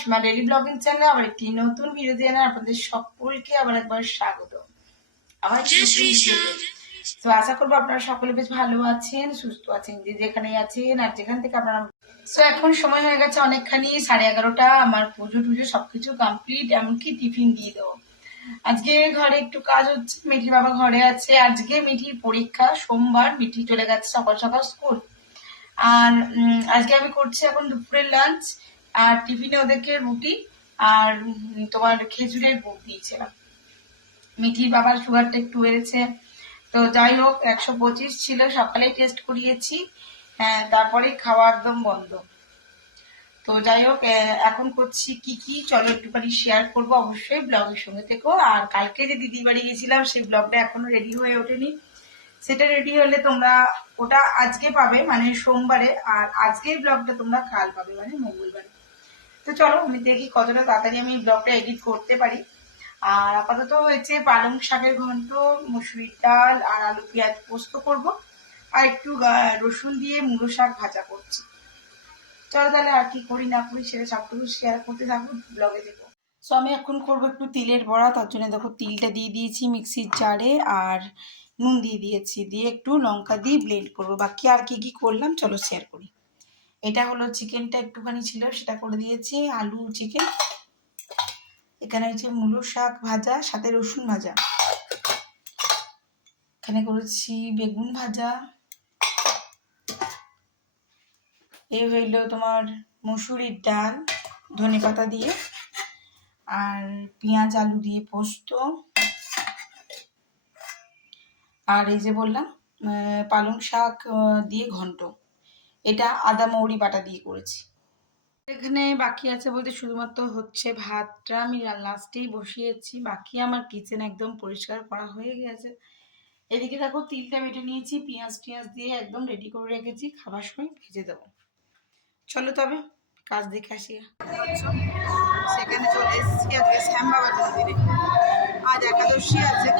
সীমা daily blogging চ্যানেলে আবার একটি নতুন ভিডিও দিয়ে আপনাদের সকলকে আবার একবার স্বাগত। আমার তো আশা করবো আপনারা সকলে বেশ ভালো আছেন, সুস্থ আছেন, যে যেখানে আছেন আর যেখান থেকে আপনারা। তো এখন সময় হয়ে গেছে অনেকখানি 11:30। আমার পুজো টুজো সবকিছু কমপ্লিট, এমনকি টিফিন দিয়ে দেবো। আজকে ঘরে একটু কাজ হচ্ছে, মিঠির বাবা ঘরে আছে। আজকে মিঠির পরীক্ষা, সোমবার। মিঠি চলে গেছে সকাল সকাল স্কুল। আর আজকে আমি করছি এখন দুপুরের লাঞ্চ, আর টিফিনে ওদেরকে রুটি আর তোমার খেজুরের গুড় দিয়েছিলাম। মিঠির বাবার সুগারটা একটু বেড়েছে, তো যাই হোক 125 ছিল, সকালেই টেস্ট করিয়েছি, তারপরে খাওয়া একদম বন্ধ। তো যাই হোক এখন করছি কি কি, চলো একটুখানি শেয়ার করবো, অবশ্যই ব্লগের সঙ্গে থেকো। আর কালকে যে দিদি বাড়ি গেছিলাম সেই ব্লগটা এখনো রেডি হয়ে ওঠেনি, সেটা রেডি হলে তোমরা ওটা আজকে পাবে, মানে সোমবারে। আর আজকের ব্লগটা তোমরা কাল পাবে, মানে মঙ্গলবারে। তো চলো আমি দেখি কতটা তাড়াতাড়ি আমি ব্লগটা এডিট করতে পারি। আর আপাতত হয়েছে পালং শাকের ঘন্ট, মুসুরির ডাল আর আলু পেঁয়াজ পোস্ত করব, আর একটু রসুন দিয়ে মূলো শাক ভাজা করছি। চলো তাহলে আর কি করি না করি সেটা সবটুকু শেয়ার করতে থাকবো, ব্লগে দেখো। সো আমি এখন করবো একটু তিলের বড়া, তার জন্য দেখো তিলটা দিয়ে দিয়েছি মিক্সির জারে, আর নুন দিয়ে দিয়েছি, দিয়ে একটু লঙ্কা দিয়ে ব্লেন্ড করবো। বাকি আর কি কি করলাম চলো শেয়ার করি। এটা হলো চিকেনটা একটুখানি ছিল, সেটা করে দিয়েছি, আলু চিকেন। এখানে হচ্ছে মূলো শাক ভাজা, সাথে রসুন ভাজা। এখানে করেছি বেগুন ভাজা। এই হইল তোমার মুসুরির ডাল ধনে পাতা দিয়ে, আর পেঁয়াজ আলু দিয়ে পোস্ত, আর এই যে বললাম পালং শাক দিয়ে ঘন্ট। এটা আদা মৌরি বাটা দিয়ে করেছি। এখানে বাকি আছে বলতে শুধুমাত্র হচ্ছে ভাতটা আমি লাস্টেই বসিয়েছি, বাকি আমার কিচেন একদম পরিষ্কার করা হয়ে গেছে। এদিকে দেখো তিলটা বেটে নিয়েছি, পেঁয়াজ টিয়াজ দিয়ে একদম রেডি করে রেখেছি, খাবার সময় ভেজে দেবো। চলো তবে কাজ দেখে আসি। সেখানে চলে এসেছি আজকে শ্যাম বাবার মন্দিরে, আজ একাদশী আছে।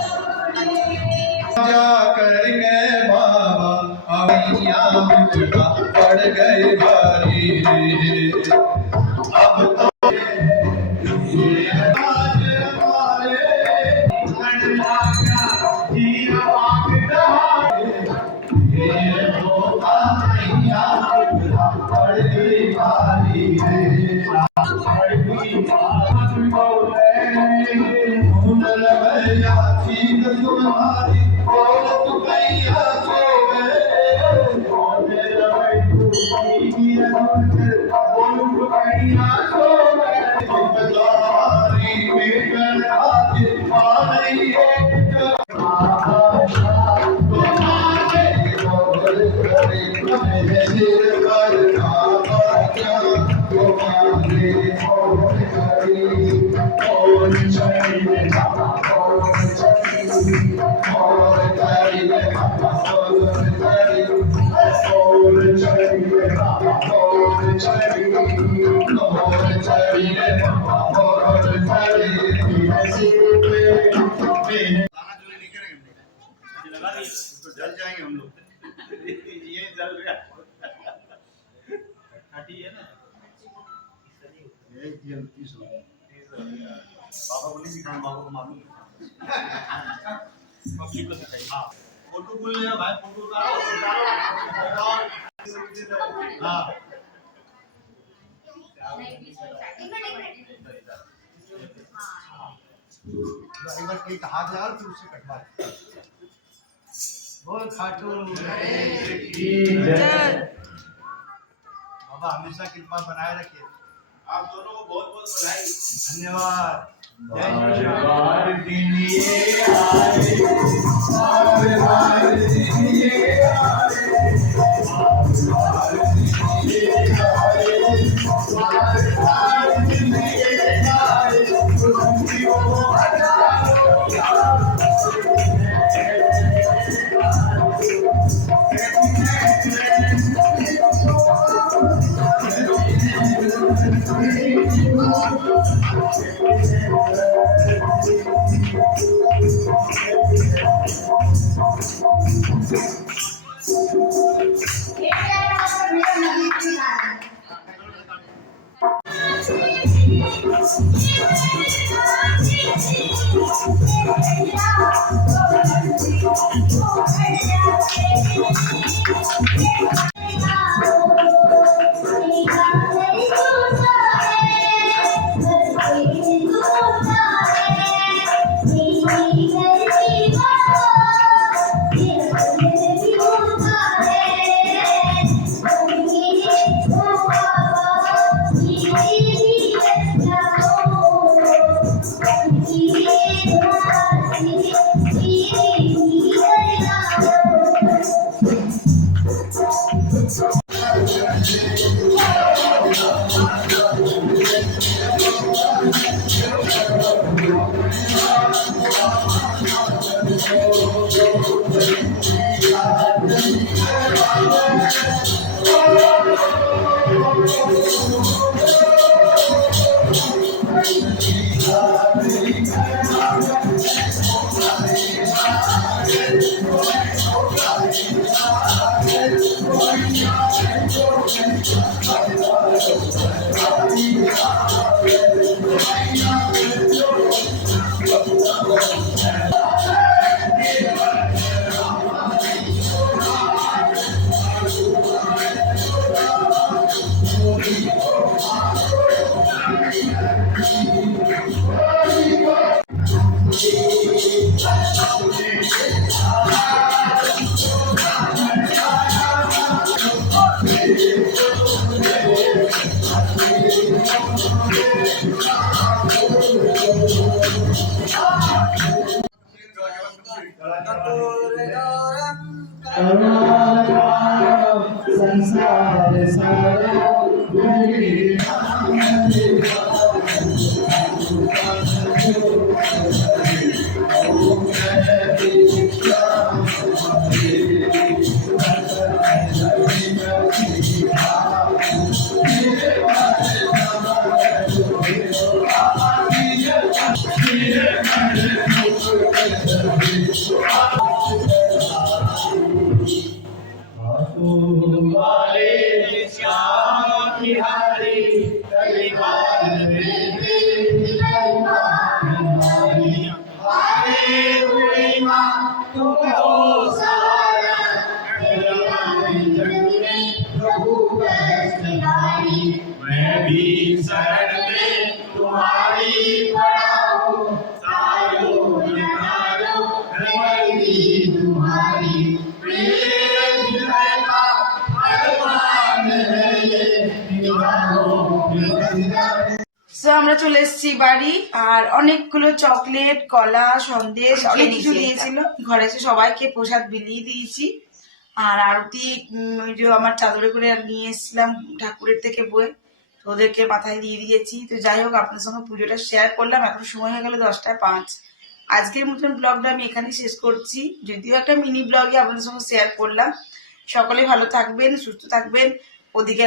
जल जाएंगे हम लोग ये जल गया है ना, बाबा को नहीं सिखाना, बाबा को मालूम हाँ फोटो बोल लिया भाई, फोटो उतारो हाँ एक बार एक हाथ लगा फिर उससे कटवा बोल खाटू बाबा हमेशा कृपा बनाए रखे। आप दोनों को बहुत बहुत बधाई, धन्यवाद। संसार सारा मैं भी शरण में तुम्हारी खड़ा हूँ, तारो नकारो रवैली तुम्हारी, मेरे हृदय का अरमान है ये, निगाहों में बंधन। সো আমরা চলে এসেছি বাড়ি, আর অনেকগুলো চকলেট, কলা, সন্দেশ অনেক কিছু দিয়েছিল। ঘরে এসে সবাইকে প্রসাদ বিলিয়ে দিয়েছি। আর আরতি ওই যে আমার চাদরে করে নিয়ে এসেছিলাম ঠাকুরের থেকে বয়ে, তো ওদেরকে মাথায় দিয়ে দিয়েছি। তো যাই হোক, আপনার সঙ্গে পুজোটা শেয়ার করলাম। এখন সময় হয়ে গেল 10টা 5। আজকের মতন ব্লগটা আমি এখানেই শেষ করছি, যদিও একটা মিনি ব্লগে আপনাদের সঙ্গে শেয়ার করলাম। সকলে ভালো থাকবেন, সুস্থ থাকবেন। ওদিকে